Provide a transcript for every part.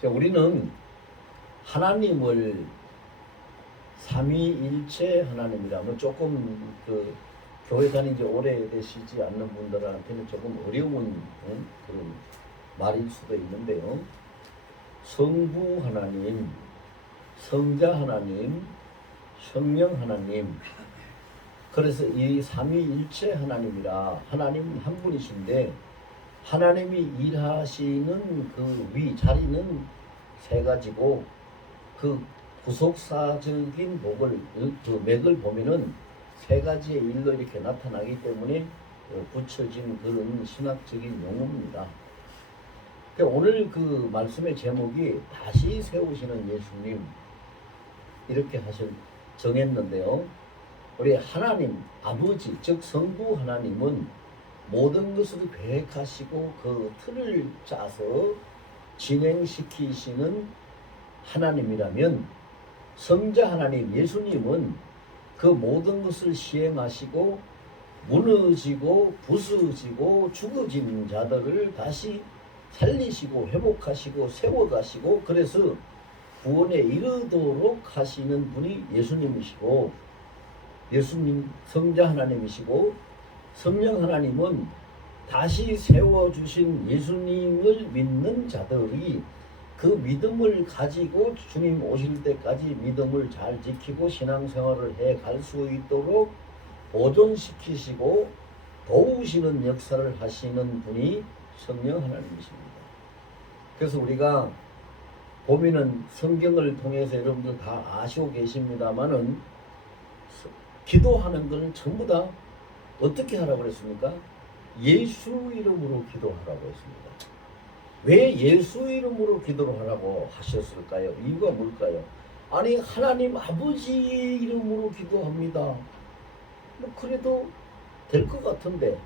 자, 우리는 하나님을 삼위일체 하나님이라면 조금 교회 다닌 지 오래되시지 않는 분들한테는 조금 어려운 그런 말일 수도 있는데요. 성부 하나님, 성자 하나님, 성령 하나님. 그래서 이 삼위일체 하나님이라 하나님 한 분이신데 하나님이 일하시는 그 자리는 세 가지고 그 구속사적인 목을 그 맥을 보면은 세 가지의 일로 이렇게 나타나기 때문에 붙여진 그런 신학적인 용어입니다. 오늘 그 말씀의 제목이 다시 세우시는 예수님 이렇게 정했는데요. 우리 하나님 아버지 즉 성부 하나님은 모든 것을 계획하시고 그 틀을 짜서 진행시키시는 하나님이라면 성자 하나님 예수님은 그 모든 것을 시행하시고 무너지고 부서지고 죽어진 자들을 다시 살리시고 회복하시고 세워가시고 그래서 구원에 이르도록 하시는 분이 예수님이시고 예수님 성자 하나님이시고 성령 하나님은 다시 세워주신 예수님을 믿는 자들이 그 믿음을 가지고 주님 오실 때까지 믿음을 잘 지키고 신앙생활을 해 갈 수 있도록 보존시키시고 도우시는 역사를 하시는 분이 성령 하나님이십니다. 그래서 우리가 보면은 성경을 통해서 여러분들 다 아시고 계십니다만은 기도하는 것은 전부 다 어떻게 하라고 그랬습니까? 예수 이름으로 기도하라고 했습니다. 왜 예수 이름으로 기도를 하라고 하셨을까요? 이유가 뭘까요? 아니 하나님 아버지 이름으로 기도합니다. 뭐 그래도 될 것 같은데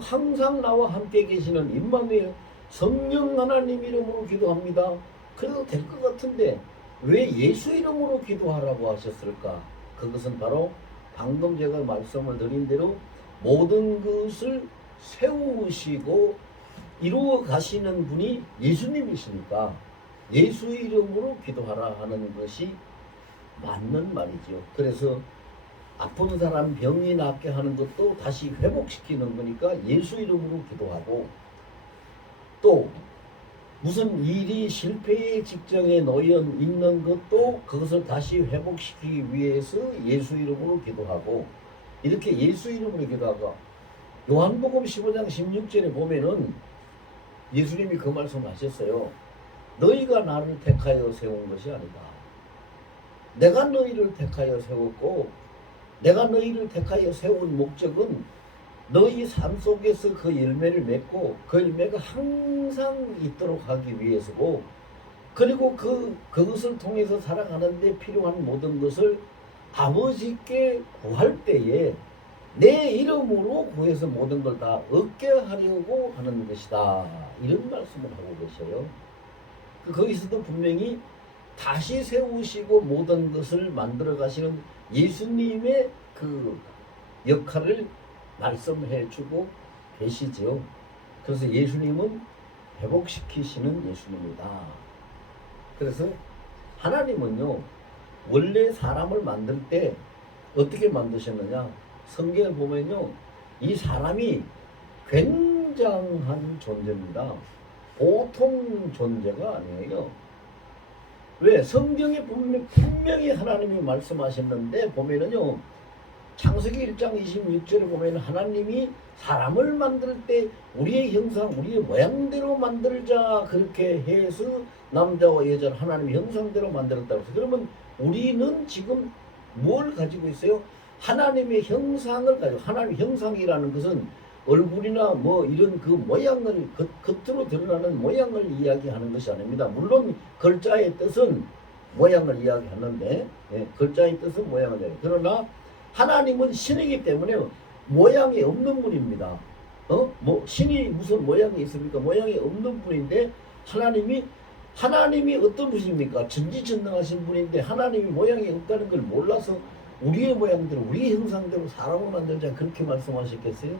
항상 나와 함께 계시는 임마누엘 성령 하나님 이름으로 기도합니다. 그래도 될 것 같은데 왜 예수 이름으로 기도하라고 하셨을까? 그것은 바로 방금 제가 말씀을 드린 대로 모든 것을 세우시고 이루어 가시는 분이 예수님이시니까 예수 이름으로 기도하라 하는 것이 맞는 말이죠. 그래서 아픈 사람 병이 낫게 하는 것도 다시 회복시키는 거니까 예수 이름으로 기도하고 또 무슨 일이 실패의 직전에 놓여 있는 것도 그것을 다시 회복시키기 위해서 예수 이름으로 기도하고 이렇게 예수 이름으로 기도하고 요한복음 15장 16절에 보면은 예수님이 그 말씀을 하셨어요. 너희가 나를 택하여 세운 것이 아니다. 내가 너희를 택하여 세웠고 내가 너희를 택하여 세운 목적은 너희 삶 속에서 그 열매를 맺고 그 열매가 항상 있도록 하기 위해서고 그리고 그것을 통해서 살아가는 데 필요한 모든 것을 아버지께 구할 때에 내 이름으로 구해서 모든 걸 다 얻게 하려고 하는 것이다. 이런 말씀을 하고 계셔요. 거기서도 분명히 다시 세우시고 모든 것을 만들어 가시는 예수님의 그 역할을 말씀해 주고 계시죠. 그래서 예수님은 회복시키시는 예수님이다. 그래서 하나님은요 원래 사람을 만들 때 어떻게 만드셨느냐 성경을 보면요 이 사람이 굉장한 존재입니다. 보통 존재가 아니에요. 왜? 성경에 분명히 하나님이 말씀하셨는데 보면은요 창세기 1장 26절에 보면 하나님이 사람을 만들 때 우리의 형상, 우리의 모양대로 만들자 그렇게 해서 남자와 여자를 하나님의 형상대로 만들었다고 해서 그러면 우리는 지금 뭘 가지고 있어요? 하나님의 형상을 가지고 하나님의 형상이라는 것은 얼굴이나 뭐 이런 그 모양을 겉으로 드러나는 모양을 이야기하는 것이 아닙니다. 물론 글자의 뜻은 모양을 이야기하는데 글자의 뜻은 모양을 이야기해요. 그러나 하나님은 신이기 때문에 모양이 없는 분입니다. 뭐 신이 무슨 모양이 있습니까? 모양이 없는 분인데 하나님이 어떤 분입니까? 전지전능하신 분인데 하나님이 모양이 없다는 걸 몰라서 우리의 모양대로 우리의 형상대로 사람을 만들자 그렇게 말씀하셨겠어요?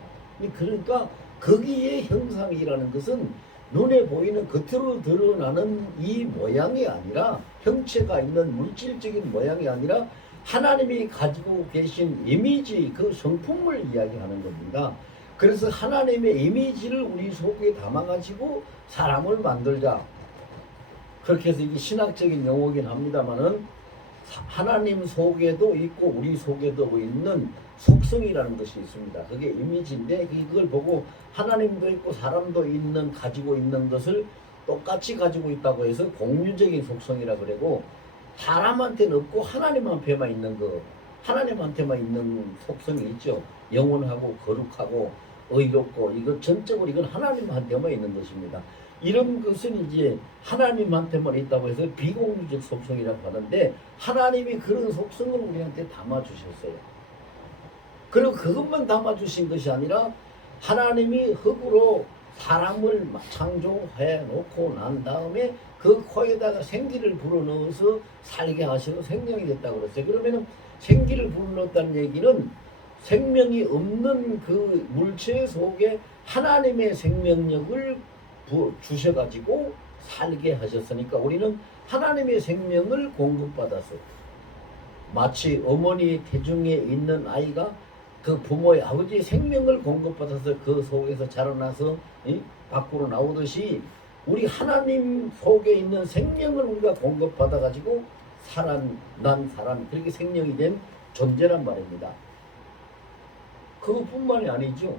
그러니까 거기에 형상이라는 것은 눈에 보이는 겉으로 드러나는 이 모양이 아니라 형체가 있는 물질적인 모양이 아니라 하나님이 가지고 계신 이미지 그 성품을 이야기하는 겁니다. 그래서 하나님의 이미지를 우리 속에 담아가지고 사람을 만들자. 그렇게 해서 이게 신학적인 용어긴 합니다만은 하나님 속에도 있고 우리 속에도 있는 속성이라는 것이 있습니다. 그게 이미지인데 이걸 보고 하나님도 있고 사람도 있는 가지고 있는 것을 똑같이 가지고 있다고 해서 공유적인 속성이라 그러고 사람한테는 없고 하나님한테만 있는 거 하나님한테만 있는 속성이 있죠. 영원하고 거룩하고 의롭고 이거 전적으로 이건 하나님한테만 있는 것입니다. 이런 것은 이제 하나님한테만 있다고 해서 비공유적 속성이라고 하는데 하나님이 그런 속성을 우리한테 담아주셨어요. 그리고 그것만 담아주신 것이 아니라 하나님이 흙으로 사람을 창조해 놓고 난 다음에 그 코에다가 생기를 불어넣어서 살게 하셔서 생명이 됐다고 그랬어요. 그러면은 생기를 불어넣었다는 얘기는 생명이 없는 그 물체 속에 하나님의 생명력을 주셔가지고 살게 하셨으니까 우리는 하나님의 생명을 공급받았어요. 마치 어머니 태중에 있는 아이가 그 부모의 아버지의 생명을 공급받아서 그 속에서 자라나서 밖으로 나오듯이 우리 하나님 속에 있는 생명을 우리가 공급받아 가지고 살아난 사람 그렇게 생명이 된 존재란 말입니다. 그것뿐만이 아니죠.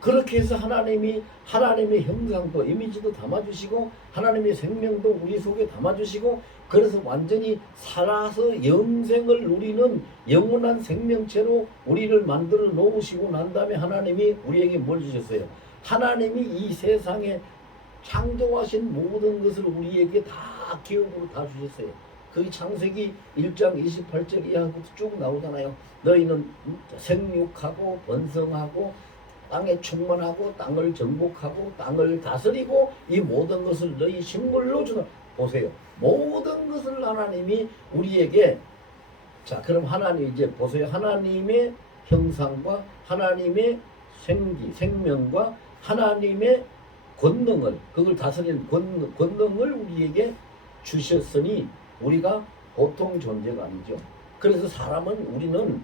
그렇게 해서 하나님이 하나님의 형상도 이미지도 담아주시고 하나님의 생명도 우리 속에 담아주시고 그래서 완전히 살아서 영생을 누리는 영원한 생명체로 우리를 만들어 놓으시고 난 다음에 하나님이 우리에게 뭘 주셨어요? 하나님이 이 세상에 창조하신 모든 것을 우리에게 다 기업으로 다 주셨어요. 그 창세기 1장 28절 이하부터 쭉 나오잖아요. 너희는 생육하고 번성하고 땅에 충만하고 땅을 정복하고 땅을 다스리고 이 모든 것을 너희 식물로 주는 보세요. 모든 것을 하나님이 우리에게 자 그럼 하나님 이제 보세요. 하나님의 형상과 하나님의 생기 생명과 하나님의 권능을 그걸 다스리는 권능을 우리에게 주셨으니 우리가 보통 존재가 아니죠. 그래서 사람은 우리는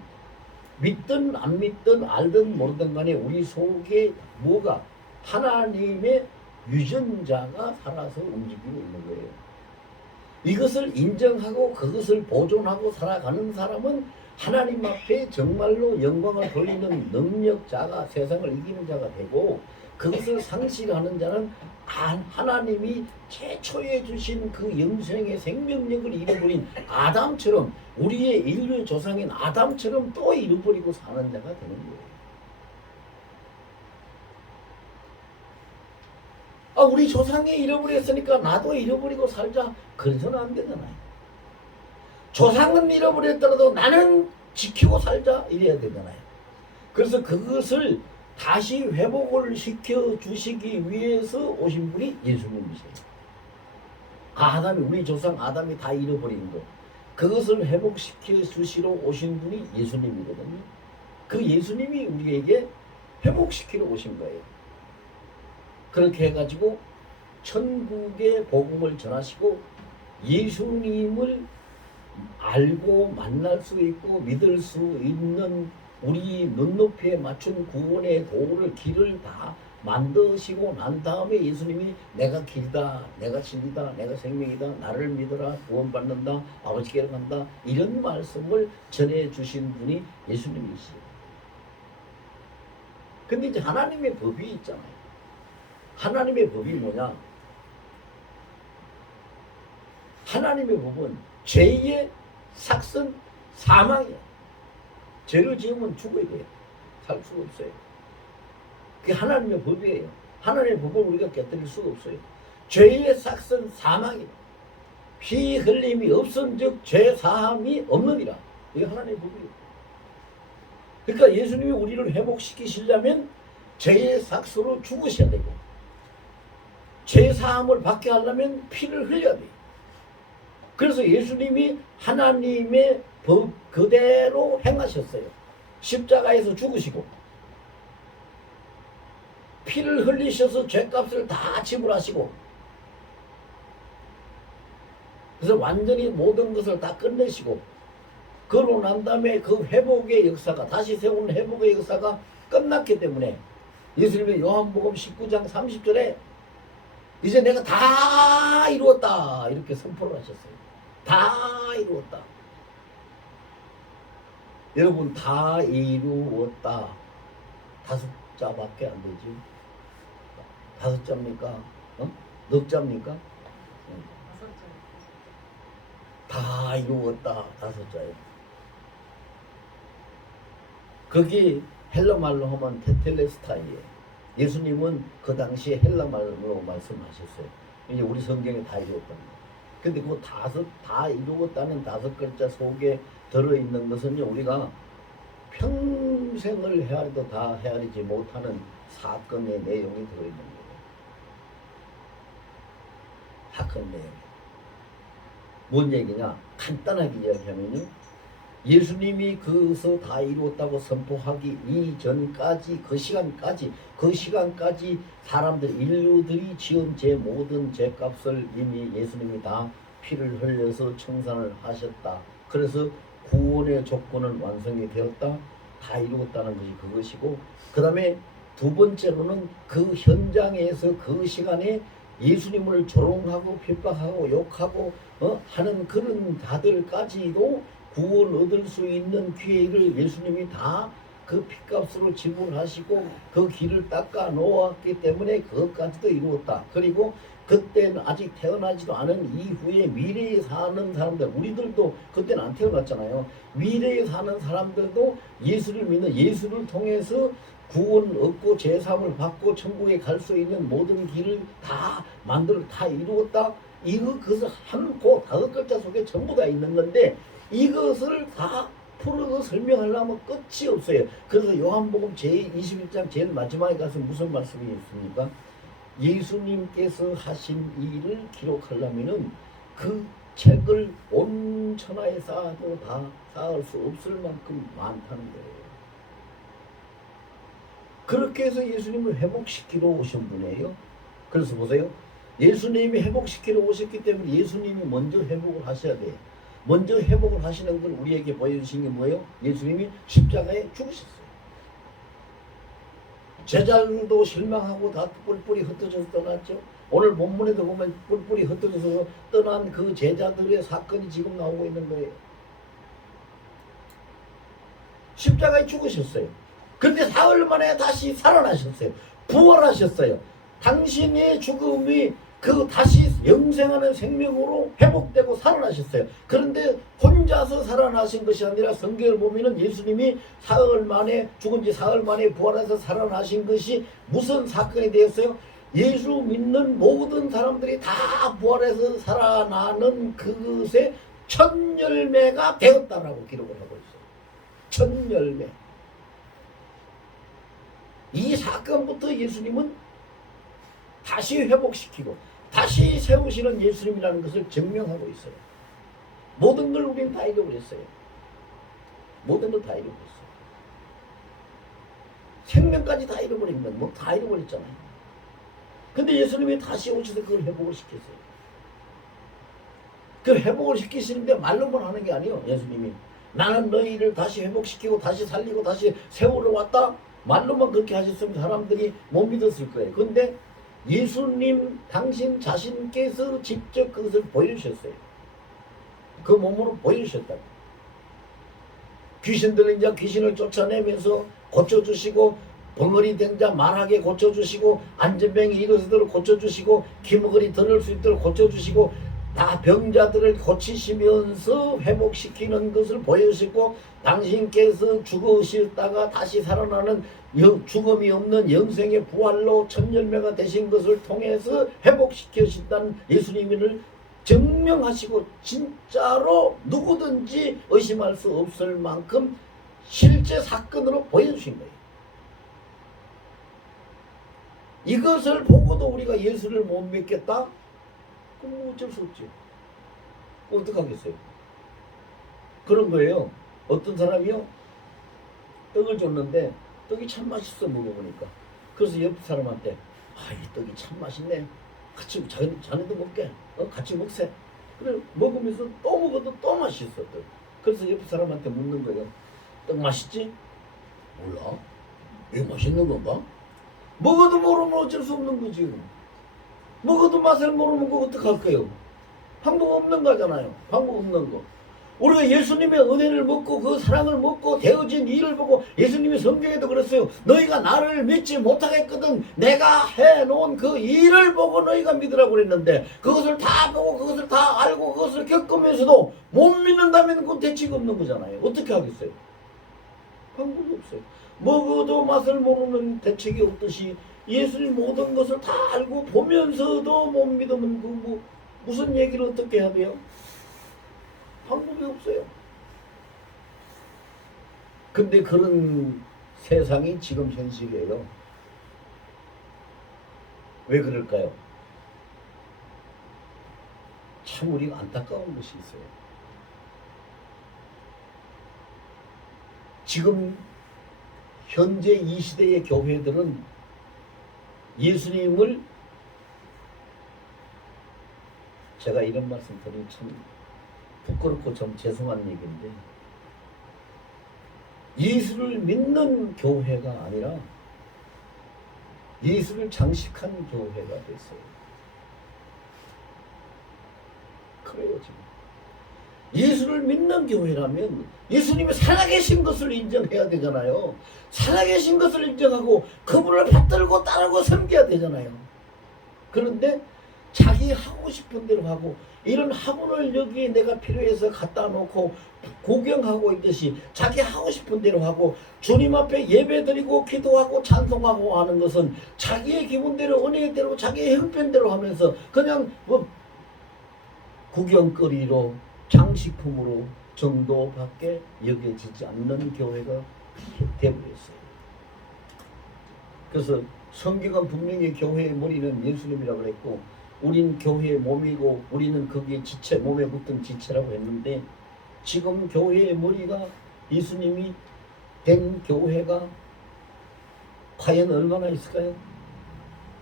믿든 안 믿든 알든 모르든 간에 우리 속에 뭐가 하나님의 유전자가 살아서 움직이고 있는 거예요. 이것을 인정하고 그것을 보존하고 살아가는 사람은 하나님 앞에 정말로 영광을 돌리는 능력자가 세상을 이기는 자가 되고 그것을 상실하는 자는 하나님이 최초에 주신 그 영생의 생명력을 잃어버린 아담처럼 우리의 인류 조상인 아담처럼 또 잃어버리고 사는 자가 되는 거예요. 우리 조상이 잃어버렸으니까 나도 잃어버리고 살자. 그래서는 안 되잖아요. 조상은 잃어버렸더라도 나는 지키고 살자. 이래야 되잖아요. 그래서 그것을 다시 회복을 시켜주시기 위해서 오신 분이 예수님이세요. 우리 조상 아담이 다 잃어버린 것. 그것을 회복시켜 주시러 오신 분이 예수님이거든요. 그 예수님이 우리에게 회복시키러 오신 거예요. 그렇게 해가지고 천국의 복음을 전하시고 예수님을 알고 만날 수 있고 믿을 수 있는 우리 눈높이에 맞춘 구원의 도를 길을 다 만드시고 난 다음에 예수님이 내가 길이다, 내가 진리다, 내가 생명이다, 나를 믿어라, 구원받는다, 아버지께로 간다 이런 말씀을 전해주신 분이 예수님이시죠. 근데 이제 하나님의 법이 있잖아요. 하나님의 법이 뭐냐? 하나님의 법은 죄의 삭선 사망이야. 죄를 지으면 죽어야 돼요. 살 수가 없어요. 그게 하나님의 법이에요. 하나님의 법을 우리가 깨뜨릴 수가 없어요. 죄의 삭선 사망이다. 피 흘림이 없은 즉 죄 사함이 없느니라. 이게 하나님의 법이에요. 그러니까 예수님이 우리를 회복시키시려면 죄의 삭수로 죽으셔야 되고 죄 사함을 받게 하려면 피를 흘려야 돼요. 그래서 예수님이 하나님의 법 그대로 행하셨어요. 십자가에서 죽으시고 피를 흘리셔서 죄값을 다 지불하시고, 그래서 완전히 모든 것을 다 끝내시고, 그러고 난 다음에 그 회복의 역사가, 다시 세우는 회복의 역사가 끝났기 때문에 예수님이 요한복음 19장 30절에 이제 내가 다 이루었다 이렇게 선포를 하셨어요. 다 이루었다. 여러분, 다 이루었다 다섯 자밖에 안 되지. 다섯 자입니까? 넉 자입니까? 다 이루었다 다섯 자예요. 거기 헬라 말로 하면 테텔레스타이에요. 예수님은 그 당시에 헬라 말로 말씀하셨어요. 이제 우리 성경에 다 이루었답니다. 근데 그 다 이루었다는 다섯 글자 속에 들어있는 것은요, 우리가 평생을 헤아려도 다 헤아리지 못하는 사건의 내용이 들어있는 거예요. 사건 내용. 뭔 얘기냐? 간단하게 이야기하면요, 예수님이 그것을 다 이루었다고 선포하기 이전까지, 그 시간까지 사람들, 인류들이 지은 제 모든 죄값을 이미 예수님이 다 피를 흘려서 청산을 하셨다. 그래서 구원의 조건은 완성이 되었다. 다 이루었다는 것이 그것이고, 그 다음에 두 번째로는 그 현장에서 그 시간에 예수님을 조롱하고 핍박하고 욕하고 하는 그런 자들까지도 구원 얻을 수 있는 기회를 예수님이 다 그 핏값으로 지불하시고 그 길을 닦아 놓았기 때문에 그것까지도 이루었다. 그리고 그때는 아직 태어나지도 않은 이후에 미래에 사는 사람들, 우리들도 그때는 안 태어났잖아요. 미래에 사는 사람들도 예수를 믿는, 예수를 통해서 구원 얻고 제사함을 받고 천국에 갈 수 있는 모든 길을 다 이루었다. 그것을 한 다섯 글자 속에 전부 다 있는 건데, 이것을 다 풀어서 설명하려면 끝이 없어요. 그래서 요한복음 제21장 제일 마지막에 가서 무슨 말씀이 있습니까? 예수님께서 하신 일을 기록하려면은 그 책을 온 천하에 쌓아도 다 쌓을 수 없을 만큼 많다는 거예요. 그렇게 해서 예수님을 회복시키러 오신 분이에요. 그래서 보세요. 예수님이 회복시키러 오셨기 때문에 예수님이 먼저 회복을 하셔야 돼요. 먼저 회복을 하시는 걸 우리에게 보여주신 게 뭐예요? 예수님이 십자가에 죽으셨어요. 제자들도 실망하고 다 뿔뿔이 흩어져서 떠났죠. 오늘 본문에도 보면 뿔뿔이 흩어져서 떠난 그 제자들의 사건이 지금 나오고 있는 거예요. 십자가에 죽으셨어요. 그런데 사흘 만에 다시 살아나셨어요. 부활하셨어요. 당신의 죽음이 그 다시 영생하는 생명으로 회복되고 살아나셨어요. 그런데 혼자서 살아나신 것이 아니라 성경을 보면은 예수님이 사흘 만에, 죽은 지 사흘 만에 부활해서 살아나신 것이 무슨 사건이 되었어요? 예수 믿는 모든 사람들이 다 부활해서 살아나는 그것의 첫 열매가 되었다라고 기록을 하고 있어요. 첫 열매. 이 사건부터 예수님은 다시 회복시키고 다시 세우시는 예수님이라는 것을 증명하고 있어요. 모든 걸 우리는 다 잃어버렸어요. 모든 걸 다 잃어버렸어요. 생명까지 다 잃어버린 건 뭐 다 잃어버렸잖아요. 근데 예수님이 다시 오셔서 그걸 회복을 시켰어요. 그 회복을 시키시는데 말로만 하는 게 아니에요. 예수님이 나는 너희를 다시 회복시키고 다시 살리고 다시 세우러 왔다. 말로만 그렇게 하셨으면 사람들이 못 믿었을 거예요. 근데 예수님 당신 자신께서 직접 그것을 보여주셨어요. 그 몸으로 보여주셨다. 귀신 들린 자 귀신을 쫓아내면서 고쳐주시고, 벙어리 된 자 말하게 고쳐주시고, 안전병이 일어서도록 고쳐주시고, 기머거리 들을 수 있도록 고쳐주시고, 다 병자들을 고치시면서 회복시키는 것을 보여주시고, 당신께서 죽으셨다가 다시 살아나는 죽음이 없는 영생의 부활로 첫 열매가 되신 것을 통해서 회복시켜주신다는 예수님을 증명하시고 진짜로 누구든지 의심할 수 없을 만큼 실제 사건으로 보여주신 거예요. 이것을 보고도 우리가 예수를 못 믿겠다? 그럼 어쩔 수 없죠. 어떡하겠어요? 그런 거예요. 어떤 사람이요, 떡을 줬는데 떡이 참 맛있어 먹어보니까. 그래서 옆 사람한테 이 떡이 참 맛있네. 같이 자네도 먹게. 같이 먹세. 그래 먹으면서 또 먹어도 또 맛있어. 떡. 그래서 옆 사람한테 묻는 거예요. 떡 맛있지? 몰라. 이게 맛있는 건가? 먹어도 모르면 어쩔 수 없는 거지. 먹어도 맛을 모르면 그거 어떡할까요? 방법 없는 거잖아요. 방법 없는 거. 우리가 예수님의 은혜를 먹고 그 사랑을 먹고 되어진 일을 보고 예수님이 성경에도 그랬어요. 너희가 나를 믿지 못하겠거든 내가 해놓은 그 일을 보고 너희가 믿으라고 그랬는데 그것을 다 보고 그것을 다 알고 그것을 겪으면서도 못 믿는다면 그건 대책 없는 거잖아요. 어떻게 하겠어요? 방법이 없어요. 먹어도 맛을 모르는 대책이 없듯이 예수님 모든 것을 다 알고 보면서도 못 믿으면 그 무슨 얘기를 어떻게 해야 돼요? 방법이 없어요. 근데 그런 세상이 지금 현실이에요. 왜 그럴까요? 참 우리가 안타까운 것이 있어요. 지금 현재 이 시대의 교회들은 예수님을 제가 이런 말씀 드리면 참 부끄럽고 좀 죄송한 얘기인데 예수를 믿는 교회가 아니라 예수를 장식한 교회가 됐어요. 그래요 지금. 예수를 믿는 교회라면 예수님이 살아계신 것을 인정해야 되잖아요. 살아계신 것을 인정하고 그분을 받들고 따르고 섬겨야 되잖아요. 그런데 자기 하고 싶은 대로 하고 이런 학원을 여기에 내가 필요해서 갖다 놓고 구경하고 있듯이 자기 하고 싶은 대로 하고 주님 앞에 예배드리고 기도하고 찬송하고 하는 것은 자기의 기분대로 은혜대로 자기의 형편대로 하면서 그냥 구경거리로 장식품으로 정도밖에 여겨지지 않는 교회가 되어버렸어요. 그래서 성경은 분명히 교회의 머리는 예수님이라고 그랬고 우린 교회의 몸이고 우리는 거기에 지체, 몸에 붙은 지체라고 했는데 지금 교회의 머리가 예수님이 된 교회가 과연 얼마나 있을까요?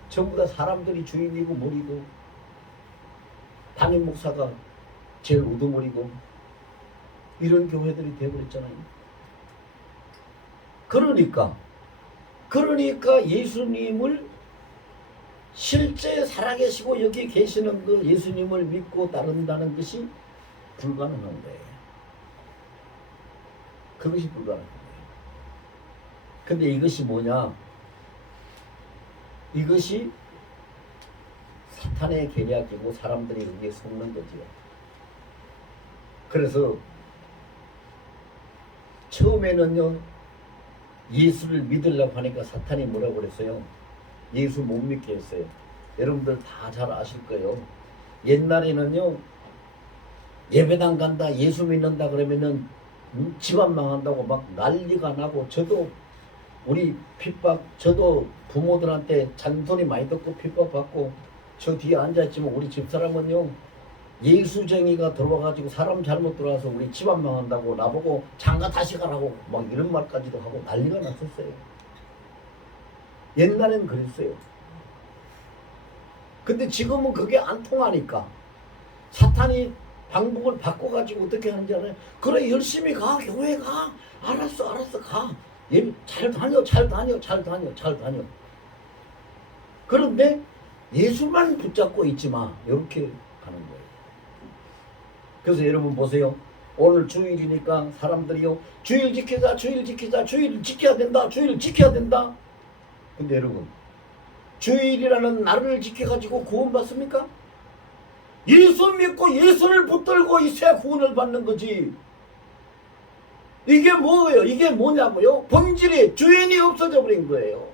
전부 다 사람들이 주인이고 머리고 담임 목사가 제일 우두머리고 이런 교회들이 되어버렸잖아요. 그러니까 예수님을 실제 살아계시고 여기 계시는 그 예수님을 믿고 따른다는 것이 불가능한 거예요. 그것이 불가능한 거예요. 근데 이것이 뭐냐? 이것이 사탄의 계략이고 사람들이 여기에 속는 거지요. 그래서 처음에는요 예수를 믿으려고 하니까 사탄이 뭐라고 그랬어요? 예수 못 믿게 했어요. 여러분들 다 잘 아실 거예요. 옛날에는요 예배당 간다 예수 믿는다 그러면은 집안 망한다고 막 난리가 나고 저도 우리 핍박 저도 부모들한테 잔소리 많이 듣고 핍박받고 저 뒤에 앉아있지만 우리 집사람은요 예수쟁이가 들어와가지고 사람 잘못 들어와서 우리 집안 망한다고 나보고 장가 다시 가라고 막 이런 말까지도 하고 난리가 났었어요. 옛날엔 그랬어요. 근데 지금은 그게 안 통하니까 사탄이 방법을 바꿔가지고 어떻게 하는지 알아요? 그래 열심히 가 교회 가 알았어 가 잘 다녀 그런데 예수만 붙잡고 있지 마 이렇게 가는 거예요. 그래서 여러분 보세요. 오늘 주일이니까 사람들이요 주일 지키자 주일 지켜야 된다. 근데 여러분 주일이라는 날을 지켜가지고 구원받습니까? 예수 믿고 예수를 붙들고 있어야 구원을 받는 거지. 이게 뭐예요? 이게 뭐냐고요? 본질이 주인이 없어져 버린 거예요.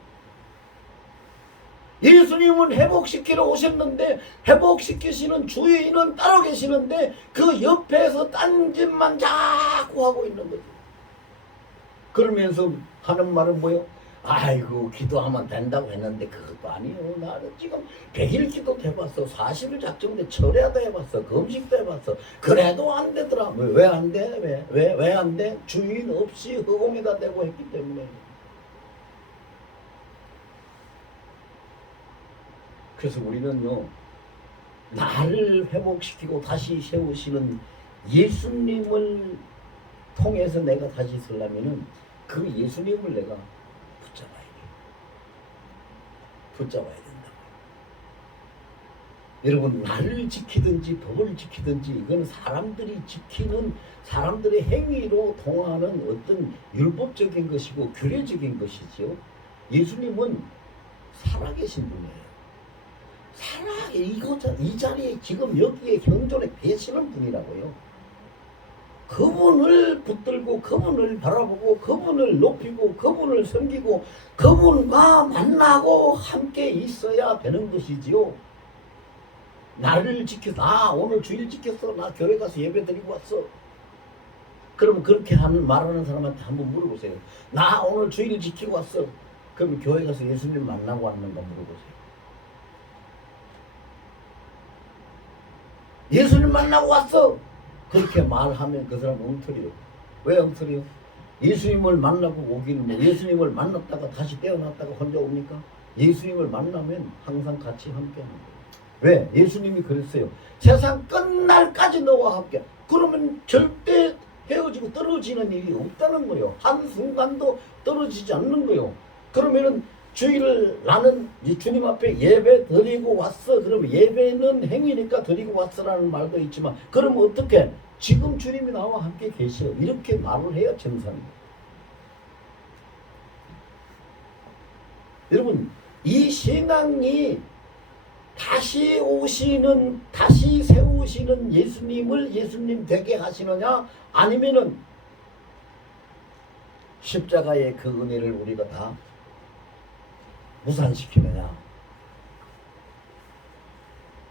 예수님은 회복시키러 오셨는데 회복시키시는 주인은 따로 계시는데 그 옆에서 딴 짓만 자꾸 하고 있는 거죠. 그러면서 하는 말은 뭐예요? 아이고 기도하면 된다고 했는데 그것도 아니에요. 나는 지금 100일 기도도 해봤어. 40일 작정돼 철야도 해봤어. 금식도 해봤어. 그래도 안 되더라. 왜 안 돼? 왜 안 돼? 주인 없이 허공에다 대고 했기 때문에. 그래서 우리는요, 나를 회복시키고 다시 세우시는 예수님을 통해서 내가 다시 서려면은 그 예수님을 내가 붙잡아야 돼. 붙잡아야 된다. 여러분, 나를 지키든지 법을 지키든지 이건 사람들이 지키는 사람들의 행위로 통하는 어떤 율법적인 것이고 규례적인 것이지요. 예수님은 살아계신 분이에요. 이 자리에 지금 여기에 현존에 계시는 분이라고요. 그분을 붙들고 그분을 바라보고 그분을 높이고 그분을 섬기고 그분과 만나고 함께 있어야 되는 것이지요. 나를 지켜서 오늘 주일 지켰어. 나 교회 가서 예배 드리고 왔어. 그러면 그렇게 말하는 사람한테 한번 물어보세요. 나 오늘 주일 지키고 왔어. 그럼 교회 가서 예수님 만나고 왔는가 물어보세요. 예수님 만나고 왔어. 그렇게 말하면 그 사람 엉터리요. 왜 엉터리요? 예수님을 만나고 오기는 뭐 예수님을 만났다가 다시 떼어놨다가 혼자 옵니까? 예수님을 만나면 항상 같이 함께 하는 거예요. 왜? 예수님이 그랬어요. 세상 끝날까지 너와 함께. 그러면 절대 헤어지고 떨어지는 일이 없다는 거예요. 한순간도 떨어지지 않는 거예요. 그러면은 주일을 나는 주님 앞에 예배 드리고 왔어. 그러면 예배는 행위니까 드리고 왔어라는 말도 있지만 그러면 어떻게? 지금 주님이 나와 함께 계셔. 이렇게 말을 해야 정상입니다. 여러분, 이 신앙이 다시 오시는, 다시 세우시는 예수님을 예수님 되게 하시느냐, 아니면은 십자가의 그 은혜를 우리가 다 무산시키느냐.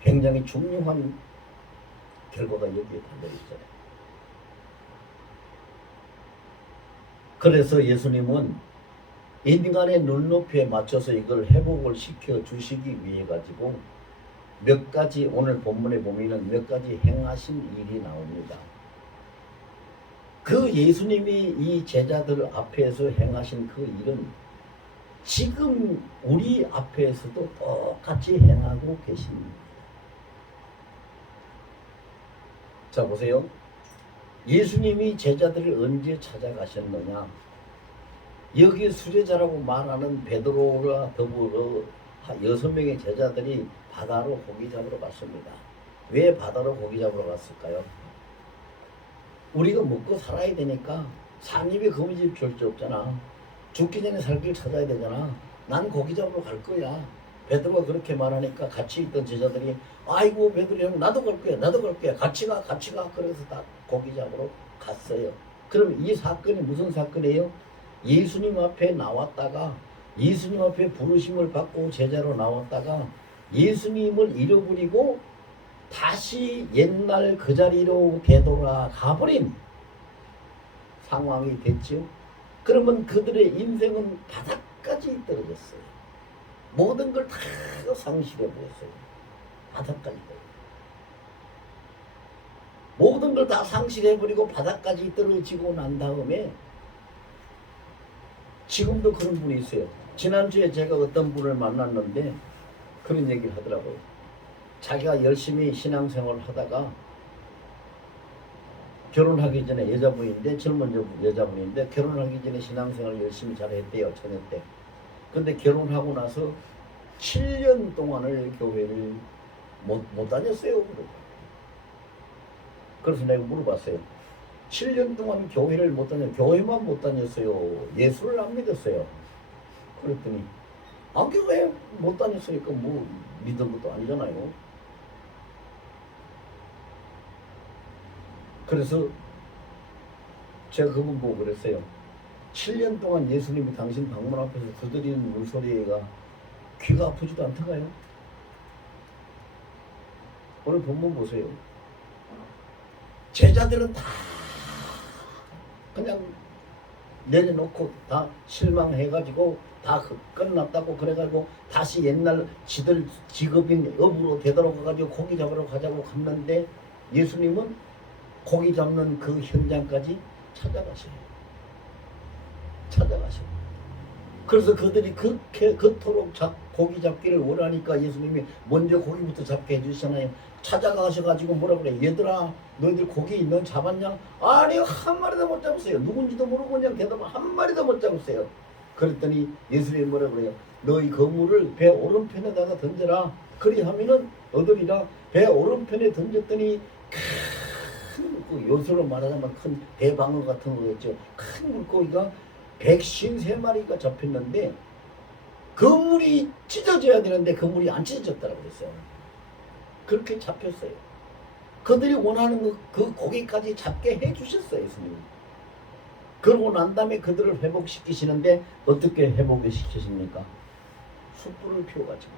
굉장히 중요한 결과가 여기에 달려있잖아요. 그래서 예수님은 인간의 눈높이에 맞춰서 이걸 회복을 시켜 주시기 위해 가지고 몇 가지, 오늘 본문에 보면은 몇 가지 행하신 일이 나옵니다. 그 예수님이 이 제자들 앞에서 행하신 그 일은 지금 우리 앞에서도 똑같이 행하고 계십니다. 자, 보세요. 예수님이 제자들을 언제 찾아가셨느냐? 여기 수제자라고 말하는 베드로와 더불어 6명의 제자들이 바다로 고기 잡으러 갔습니다. 왜 바다로 고기 잡으러 갔을까요? 우리가 먹고 살아야 되니까 산입에 거미줄 절대 없잖아. 죽기 전에 살 길 찾아야 되잖아. 난 고기 잡으러 갈 거야. 베드로가 그렇게 말하니까 같이 있던 제자들이 아이고 베드로 형 나도 갈 거야. 나도 갈 거야. 같이 가. 그래서 다 고기 잡으러 갔어요. 그럼 이 사건이 무슨 사건이에요? 예수님 앞에 나왔다가 예수님 앞에 부르심을 받고 제자로 나왔다가 예수님을 잃어버리고 다시 옛날 그 자리로 되돌아가 버린 상황이 됐죠. 그러면 그들의 인생은 바닥까지 떨어졌어요. 모든 걸 다 상실해 버렸어요. 바닥까지 모든 걸 다 상실해 버리고 바닥까지 떨어지고 난 다음에 지금도 그런 분이 있어요. 지난주에 제가 어떤 분을 만났는데 그런 얘기를 하더라고요. 자기가 열심히 신앙생활을 하다가 결혼하기 전에 여자분인데 젊은 여자분인데 결혼하기 전에 신앙생활을 열심히 잘했대요. 처녀 때. 근데 결혼하고 나서 7년 동안을 교회를 못 다녔어요. 그래서 내가 물어봤어요. 7년 동안 교회를 못 다녔어요. 교회만 못 다녔어요. 예수를 안 믿었어요. 그랬더니 교회 못 다녔으니까 뭐 믿은 것도 아니잖아요. 그래서 제가 그분 보고 그랬어요. 7년 동안 예수님이 당신 방문 앞에서 두드리는 물소리가 귀가 아프지도 않던가요? 오늘 본문 보세요. 제자들은 다 그냥 내려놓고 다 실망해가지고 다 끝났다고 그래가지고 다시 옛날 지들 직업인 업으로 되돌아가가지고 고기 잡으러 가자고 갔는데 예수님은 고기 잡는 그 현장까지 찾아가셔요. 그래서 그들이 그토록 고기 잡기를 원하니까 예수님이 먼저 고기부터 잡게 해주시잖아요. 찾아가셔가지고 뭐라 그래? 얘들아, 너희들 고기 넌 잡았냐? 아니, 한 마리도 못 잡았어요. 누군지도 모르고 그냥 대답 한 마리도 못 잡았어요. 그랬더니 예수님이 뭐라 그래요? 너희 그물을 배 오른편에다가 던져라. 그리하면은 얻으리라. 배 오른편에 던졌더니 큰, 요새로 말하자면 큰 대방어 같은 거겠죠. 큰 물고기가 153마리가 잡혔는데 그물이 찢어져야 되는데 그물이 안 찢어졌다고 그랬어요. 그렇게 잡혔어요. 그들이 원하는 그 고기까지 잡게 해주셨어요, 예수님. 그러고 난 다음에 그들을 회복시키시는데 어떻게 회복을 시키십니까? 숯불을 피워가지고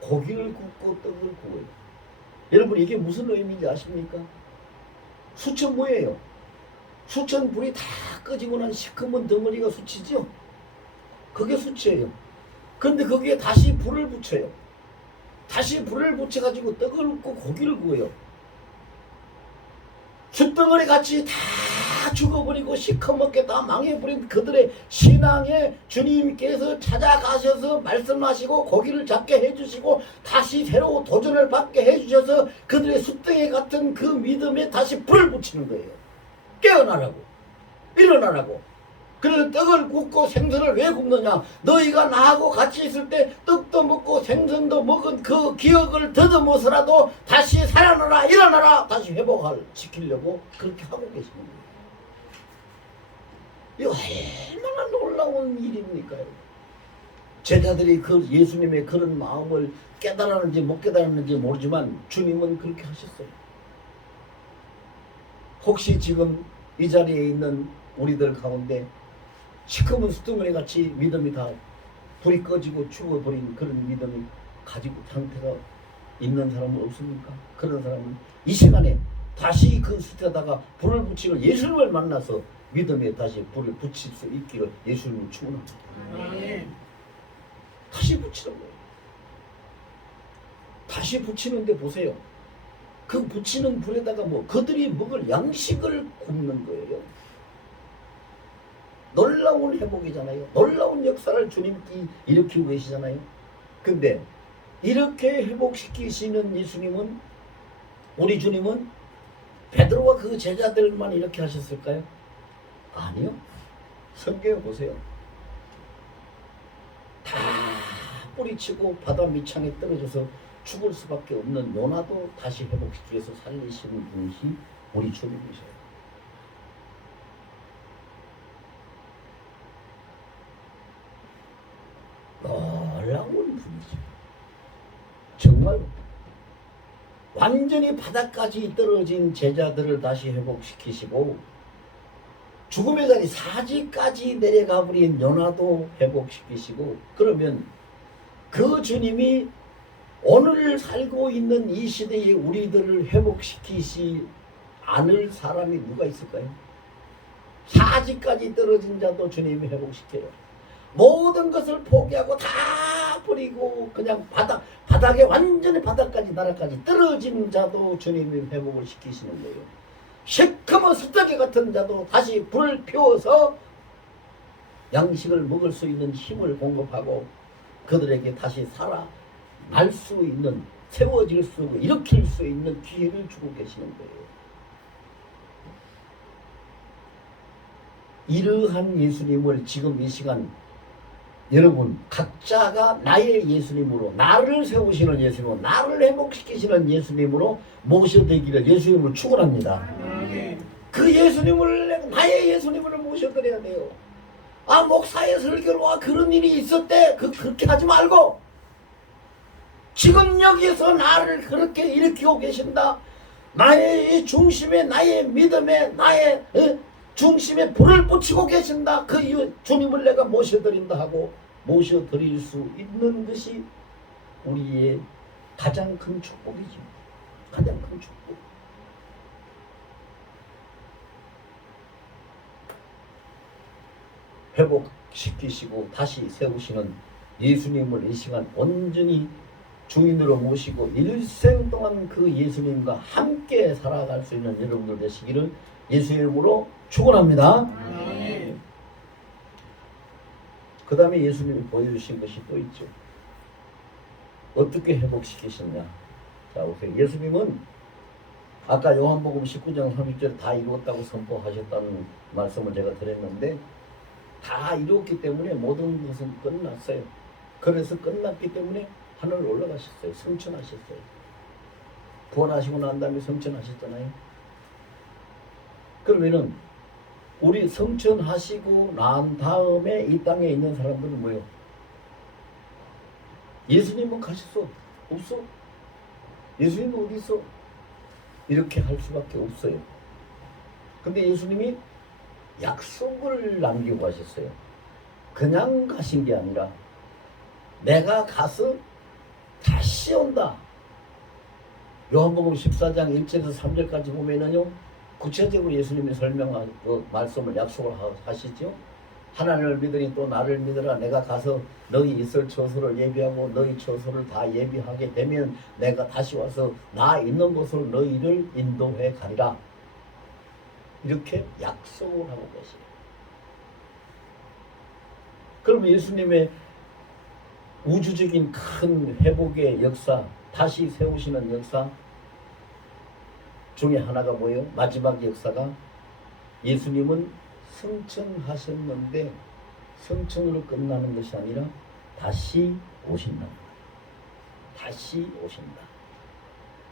고기를 굽고 떡을 구워요. 여러분, 이게 무슨 의미인지 아십니까? 숯은 뭐예요? 숯은 불이 다 꺼지고 난 시커먼 덩어리가 숯이죠. 그게 숯이에요. 그런데 거기에 다시 불을 붙여요. 다시 불을 붙여가지고 떡을 굽고 고기를 구워요. 숯덩어리 같이 다 죽어버리고 시커멓게 다 망해버린 그들의 신앙에 주님께서 찾아가셔서 말씀하시고 고기를 잡게 해주시고 다시 새로운 도전을 받게 해주셔서 그들의 숯덩이 같은 그 믿음에 다시 불을 붙이는 거예요. 깨어나라고, 일어나라고. 그래서 떡을 굽고 생선을 왜 굽느냐? 너희가 나하고 같이 있을 때 떡도 먹고 생선도 먹은 그 기억을 더듬어서라도 다시 살아나라, 일어나라, 다시 시키려고 그렇게 하고 계시는 거예요. 이거 얼마나 놀라운 일입니까? 제자들이 그 예수님의 그런 마음을 깨달았는지 못 깨달았는지 모르지만 주님은 그렇게 하셨어요. 혹시 지금 이 자리에 있는 우리들 가운데 시커먼 숯덩어리 같이 믿음이 다 불이 꺼지고 죽어버린 그런 믿음이 가지고 상태가 있는 사람은 없습니까? 그런 사람은 이 시간에 다시 그 숯에다가 불을 붙이고 예수님을 만나서 믿음에 다시 불을 붙일 수 있기를 예수님을 축원합니다. 다시 붙이는 거예요. 다시 붙이는데 보세요. 그 붙이는 불에다가 그들이 먹을 양식을 굽는 거예요. 놀라운 회복이잖아요. 놀라운 역사를 주님께 일으키고 계시잖아요. 근데 이렇게 회복시키시는 예수님은, 우리 주님은 베드로와 그 제자들만 이렇게 하셨을까요? 아니요. 성경에 보세요. 다 뿌리치고 바다 밑창에 떨어져서 죽을 수밖에 없는 요나도 다시 회복시키기 위해서 살리시는 분이 우리 주님이셔요. 놀라운 분이죠. 정말 완전히 바닥까지 떨어진 제자들을 다시 회복시키시고 죽음의 자리 사지까지 내려가 버린 요나도 회복시키시고, 그러면 그 주님이 오늘 살고 있는 이 시대의 우리들을 회복시키지 않을 사람이 누가 있을까요? 사지까지 떨어진 자도 주님이 회복시켜요. 모든 것을 포기하고 다 버리고 그냥 바닥에 완전히 바닥까지 나라까지 떨어진 자도 주님이 회복을 시키시는 거예요. 시커먼 숯덩이 같은 자도 다시 불을 피워서 양식을 먹을 수 있는 힘을 공급하고 그들에게 다시 살아날 수 있는, 세워질 수 있고 일으킬 수 있는 기회를 주고 계시는 거예요. 이러한 예수님을 지금 이 시간 여러분 각자가 나의 예수님으로, 나를 세우시는 예수님으로, 나를 회복시키시는 예수님으로 모셔드리기를 예수님을 축원합니다. 그 예수님을, 나의 예수님을 모셔드려야 돼요. 목사의 설교를 그런 일이 있었대, 그렇게 하지 말고 지금 여기서 나를 그렇게 일으키고 계신다. 나의 중심에, 나의 믿음에, 나의 중심에 불을 붙이고 계신다. 그 주님을 내가 모셔드린다 하고 모셔드릴 수 있는 것이 우리의 가장 큰 축복이죠. 가장 큰 축복. 회복시키시고 다시 세우시는 예수님을 이 시간 온전히 주인으로 모시고 일생 동안 그 예수님과 함께 살아갈 수 있는 여러분들 되시기를 예수의 이름으로 축원합니다. 그 다음에 예수님이 보여주신 것이 또 있죠. 어떻게 회복시키셨냐. 자, 보세요. 예수님은 아까 요한복음 19장 30절 다 이루었다고 선포하셨다는 말씀을 제가 드렸는데 다 이루었기 때문에 모든 것은 끝났어요. 그래서 끝났기 때문에 하늘 올라가셨어요. 승천하셨어요. 부활하시고 난 다음에 승천하셨잖아요. 그러면은 우리 승천하시고 난 다음에 이 땅에 있는 사람들은 뭐예요? 예수님은 가셨어? 없어? 예수님은 어디 있어? 이렇게 할 수밖에 없어요. 근데 예수님이 약속을 남기고 가셨어요. 그냥 가신 게 아니라 내가 가서 다시 온다. 요한복음 14장 1절에서 3절까지 보면은요, 구체적으로 예수님이 설명한 그 말씀을 약속을 하시죠. 하나님을 믿으니 또 나를 믿으라. 내가 가서 너희 있을 처소를 예비하고 너희 처소를 다 예비하게 되면 내가 다시 와서 나 있는 곳으로 너희를 인도해 가리라. 이렇게 약속을 하고 계세요. 그럼 예수님의 우주적인 큰 회복의 역사, 다시 세우시는 역사 중에 하나가 뭐예요? 마지막 역사가 예수님은 승천하셨는데 승천으로 끝나는 것이 아니라 다시 오신다. 다시 오신다.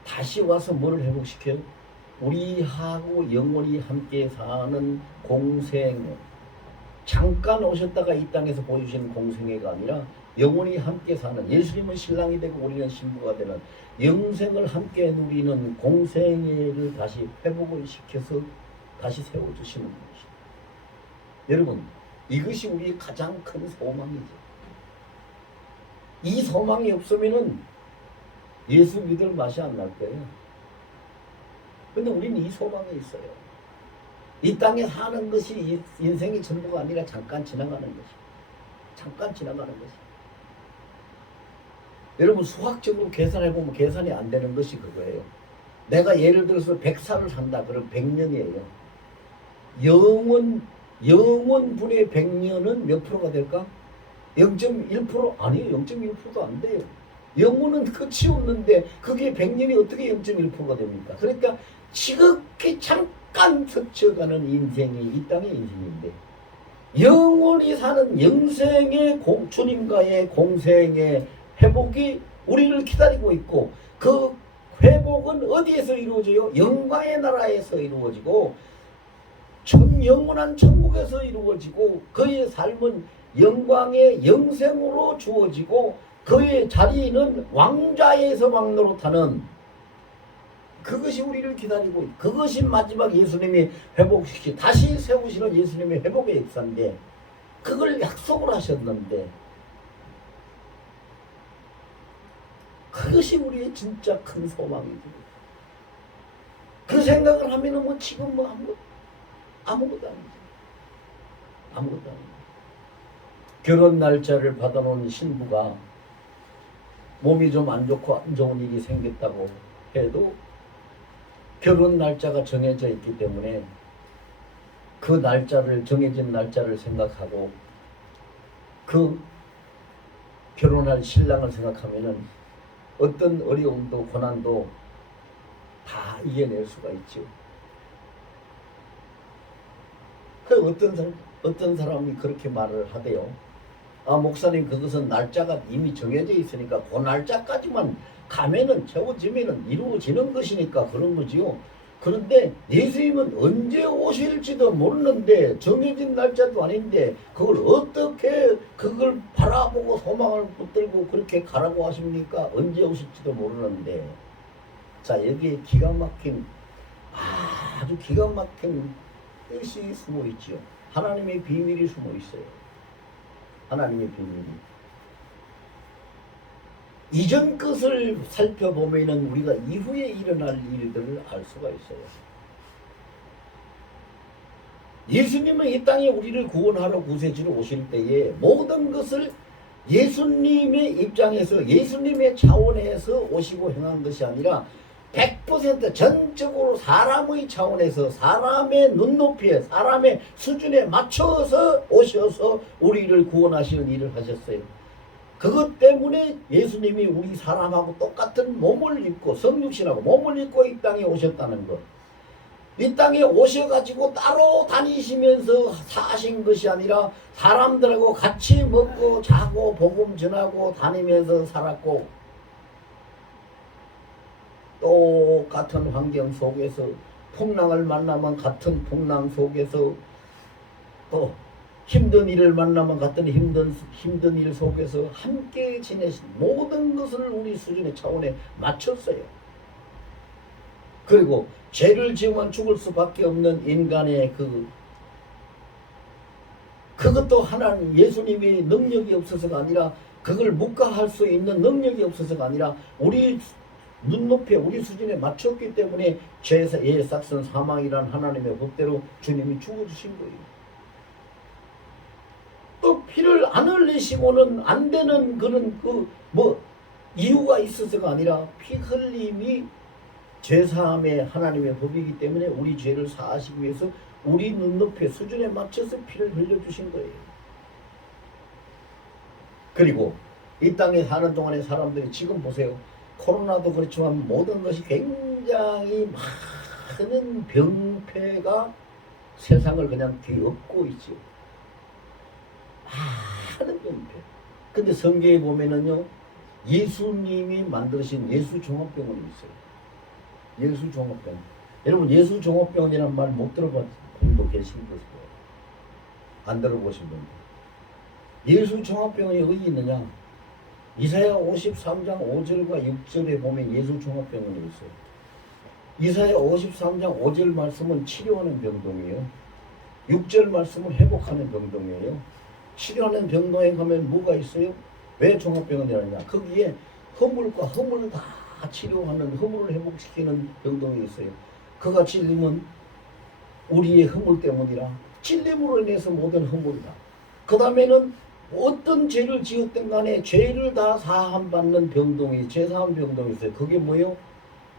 다시 와서 뭐를 회복시켜요? 우리하고 영원히 함께 사는 공생. 잠깐 오셨다가 이 땅에서 보여주시는 공생애가 아니라 영원히 함께 사는, 예수님은 신랑이 되고 우리는 신부가 되는 영생을 함께 누리는 공생애를 다시 회복을 시켜서 다시 세워주시는 것이죠. 여러분, 이것이 우리의 가장 큰 소망이죠. 이 소망이 없으면은 예수 믿을 맛이 안 날 거예요. 근데 우리는 이 소망이 있어요. 이 땅에 사는 것이 인생의 전부가 아니라 잠깐 지나가는 것이. 잠깐 지나가는 것이. 여러분, 수학적으로 계산해보면 계산이 안 되는 것이 그거예요. 내가 예를 들어서 100살을 산다. 그럼 100년이에요. 영원분의 100년은 몇 프로가 될까? 0.1%? 아니에요. 0.1%도 안 돼요. 영혼은 끝이 없는데 그게 100년이 어떻게 0.1%가 됩니까? 그러니까 지극히 잠깐 스쳐가는 인생이 이 땅의 인생인데, 영원히 사는 영생의 주님과의 공생의 회복이 우리를 기다리고 있고, 그 회복은 어디에서 이루어져요? 영광의 나라에서 이루어지고 영원한 천국에서 이루어지고, 그의 삶은 영광의 영생으로 주어지고, 그의 자리는 왕좌에서 왕노릇하는, 그것이 우리를 기다리고 있고, 그것이 마지막 예수님이 회복시키 다시 세우시는 예수님의 회복의 역사인데, 그걸 약속을 하셨는데, 그것이 우리의 진짜 큰 소망이죠. 그 생각을 하면은 뭐 지금 뭐 아무것도 아니죠. 아무것도 아니죠. 결혼 날짜를 받아놓은 신부가 몸이 좀 안 좋고 안 좋은 일이 생겼다고 해도 결혼 날짜가 정해져 있기 때문에 그 날짜를, 정해진 날짜를 생각하고 그 결혼할 신랑을 생각하면은 어떤 어려움도 고난도 다 이겨낼 수가 있죠. 그 어떤 사람이 그렇게 말을 하대요. 아, 목사님, 그것은 날짜가 이미 정해져 있으니까 그 날짜까지만 가면은, 채워지면은 이루어지는 것이니까 그런 거지요. 그런데 예수님은 언제 오실지도 모르는데, 정해진 날짜도 아닌데 그걸 어떻게 그걸 바라보고 소망을 붙들고 그렇게 가라고 하십니까? 언제 오실지도 모르는데. 자, 여기에 아주 기가 막힌 뜻이 숨어 있죠. 하나님의 비밀이 숨어 있어요. 하나님의 비밀이. 이전 것을 살펴보면은 우리가 이후에 일어날 일들을 알 수가 있어요. 예수님은 이 땅에 우리를 구원하러 구세주로 오실 때에 모든 것을 예수님의 입장에서, 예수님의 차원에서 오시고 행한 것이 아니라 100% 전적으로 사람의 차원에서 사람의 눈높이에 사람의 수준에 맞춰서 오셔서 우리를 구원하시는 일을 하셨어요. 그것 때문에 예수님이 우리 사람하고 똑같은 몸을 입고 성육신하고 몸을 입고 이 땅에 오셨다는 것. 이 땅에 오셔가지고 따로 다니시면서 사신 것이 아니라 사람들하고 같이 먹고 자고 복음 전하고 다니면서 살았고, 똑같은 환경 속에서 풍랑을 만나면 같은 풍랑 속에서, 또 힘든 일을 만나면 같은 힘든 일 속에서 함께 지내신 모든 것을 우리 수준의 차원에 맞췄어요. 그리고 죄를 지으면 죽을 수밖에 없는 인간의 그것도 하나님 예수님이 능력이 없어서가 아니라, 그걸 묵과할 수 있는 능력이 없어서가 아니라 우리 눈높이에 우리 수준에 맞췄기 때문에 죄의 삭선 사망이란 하나님의 법대로 주님이 죽어주신 거예요. 또 피를 안 흘리시고는 안 되는 그런 이유가 있어서가 아니라, 피 흘림이 죄사함의 하나님의 법이기 때문에 우리 죄를 사하시기 위해서 우리 눈높이 수준에 맞춰서 피를 흘려주신 거예요. 그리고 이 땅에 사는 동안에 사람들이 지금 보세요. 코로나도 그렇지만 모든 것이 굉장히 많은 병폐가 세상을 그냥 뒤엎고 있죠. 많은 병폐. 근데 성경에 보면은요, 예수님이 만드신 예수종합병원이 있어요. 예수종합병원. 여러분, 예수종합병원이라는 말 못 들어본 분도 계신 것이고, 안 들어보신 분도. 예수종합병원이 어디 있느냐? 이사야 53장 5절과 6절에 보면 예수종합병원이 있어요. 이사야 53장 5절 말씀은 치료하는 병동이에요. 6절 말씀은 회복하는 병동이에요. 치료하는 병동에 가면 뭐가 있어요? 왜 종합병원이라냐? 거기에 허물과 허물을 다 치료하는, 허물을 회복시키는 병동이 있어요. 그가 찔리면 우리의 허물 때문이라, 찔림으로 인해서 모든 허물이다. 그 다음에는 어떤 죄를 지었든 간에 죄를 다 사함받는 병동이, 죄사함 병동이 있어요. 그게 뭐예요?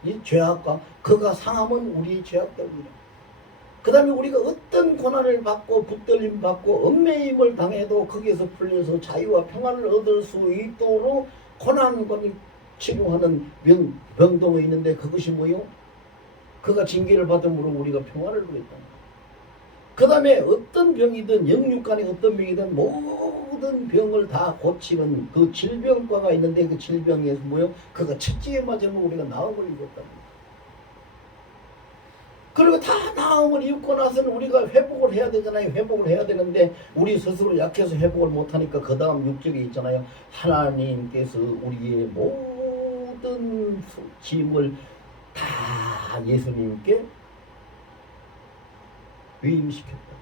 이 죄악과 그가 상함은 우리 죄악 때문이다. 그 다음에 우리가 어떤 고난을 받고 붙들림 받고 얽매임을 당해도 거기에서 풀려서 자유와 평안을 얻을 수 있도록 고난과 치료하는 병동이 있는데, 그것이 뭐요? 그가 징계를 받음으로 우리가 평화를 누렸다. 그 다음에 어떤 병이든, 영육간의 어떤 병이든 모든 병을 다 고치는 그 질병과가 있는데, 그 질병에서 뭐요? 그가 첫째에 맞으면 우리가 나음을 입었다. 그리고 다 나음을 입고 나서는 우리가 회복을 해야 되잖아요. 회복을 해야 되는데 우리 스스로 약해서 회복을 못하니까 그 다음 6절에 있잖아요. 하나님께서 우리의 모든 짐을 다 예수님께 위임시켰다.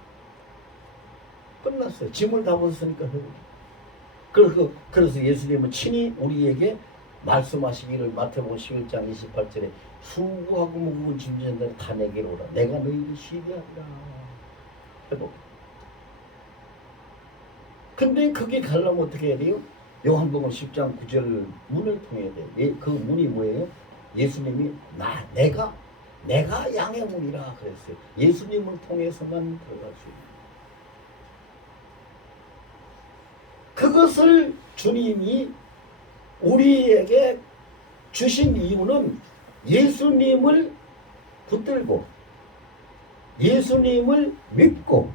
끝났어요. 짐을 다 벗었으니까 회복. 그래서 예수님은 친히 우리에게 말씀하시기를, 마태복음 11장 28절에 수고하고 무거운 짐진 자들 다 내게로 오라. 내가 너희를 쉬게 하리라. 회복. 근데 그게 가려면 어떻게 해야 돼요? 요한복음 10장 9절 문을 통해야 돼. 그 문이 뭐예요? 예수님이 내가 양의 문이라 그랬어요. 예수님을 통해서만 들어갈 수 있는. 그것을 주님이 우리에게 주신 이유는 예수님을 붙들고 예수님을 믿고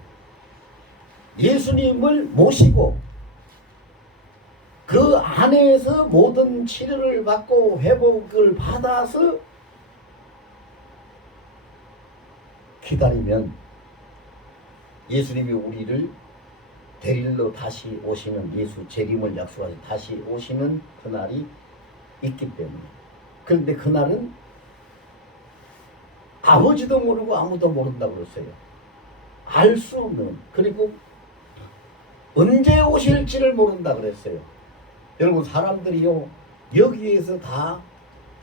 예수님을 모시고 그 안에서 모든 치료를 받고 회복을 받아서 기다리면 예수님이 우리를 데리러 다시 오시는, 예수 재림을 약속하신 다시 오시는 그날이 있기 때문에. 그런데 그날은 아버지도 모르고 아무도 모른다고 그랬어요. 알 수 없는, 그리고 언제 오실지를 모른다 그랬어요. 여러분, 사람들이요 여기에서 다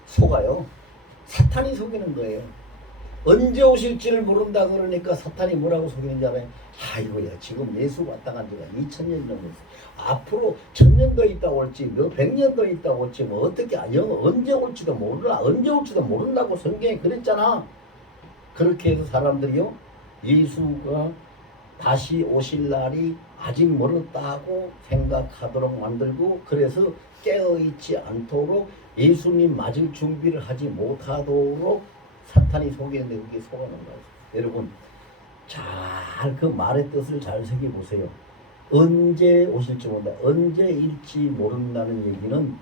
속아요. 사탄이 속이는 거예요. 언제 오실지를 모른다 그러니까 사탄이 뭐라고 속이는지 알아요? 아이고야 지금 예수 왔다 간 지가 2000년 넘었어. 앞으로 1000년도 있다 올지 뭐 100년도 있다 올지 뭐 어떻게 언제 올지도 몰라. 언제 올지도 모른다고 성경에 그랬잖아. 그렇게 해서 사람들이요 예수가 다시 오실 날이 아직 멀었다고 생각하도록 만들고 그래서 깨어있지 않도록 예수님 맞을 준비를 하지 못하도록 사탄이 속이는데 그게 속아놓은 거예요. 여러분 잘 그 말의 뜻을 잘 새겨보세요. 언제 오실지 모른다. 언제일지 모른다는 얘기는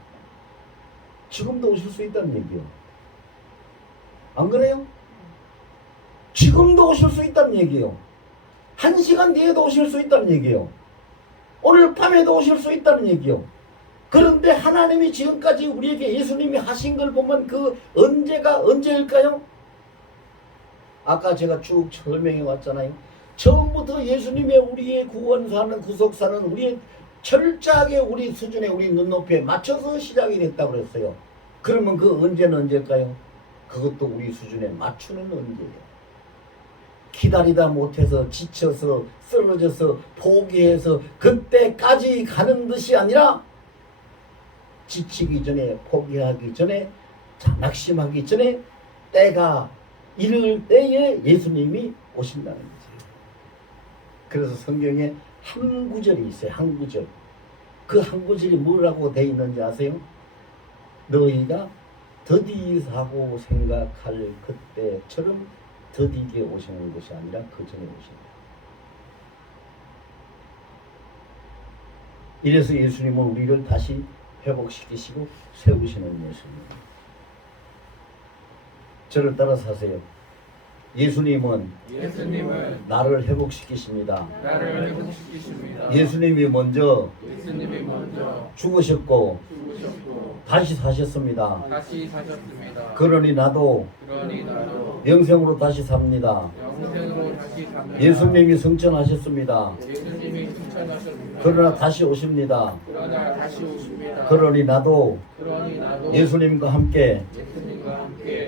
지금도 오실 수 있다는 얘기요. 안 그래요? 지금도 오실 수 있다는 얘기요. 1시간 뒤에도 오실 수 있다는 얘기요. 오늘 밤에도 오실 수 있다는 얘기요. 그런데 하나님이 지금까지 우리에게 예수님이 하신 걸 보면 그 언제가 언제일까요? 아까 제가 쭉 설명해 왔잖아요. 처음부터 예수님의 우리의 구원사는 구속사는 우리의 철저하게 우리 수준에 우리 눈높이에 맞춰서 시작이 됐다고 그랬어요. 그러면 그 언제는 언제일까요? 그것도 우리 수준에 맞추는 언제예요. 기다리다 못해서 지쳐서 쓰러져서 포기해서 그때까지 가는 것이 아니라 지치기 전에 포기하기 전에 낙심하기 전에 때가 이를 때에 예수님이 오신다는 거죠. 그래서 성경에 한 구절이 있어요. 한 구절. 그 한 구절이 뭐라고 되어 있는지 아세요? 너희가 더디사고 생각할 그때처럼 더디게 오시는 것이 아니라 그 전에 오신다. 이래서 예수님은 우리를 다시 회복시키시고 세우시는 예수님. 저를 따라서 하세요. 예수님은 나를 회복시키십니다. 예수님이 먼저 죽으셨고 다시 사셨습니다. 그러니 나도 영생으로 다시 삽니다. 예수님이 승천하셨습니다. 그러나 다시 오십니다. 그러니 나도 예수님과 함께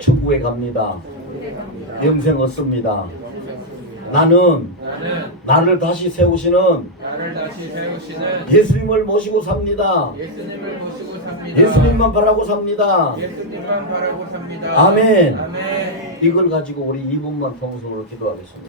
천국에 갑니다. 영생 얻습니다. 나는 나를 다시 세우시는 예수님을 모시고 삽니다. 예수님만 바라고 삽니다. 아멘. 이걸 가지고 우리 2분만 통성으로 기도하겠습니다.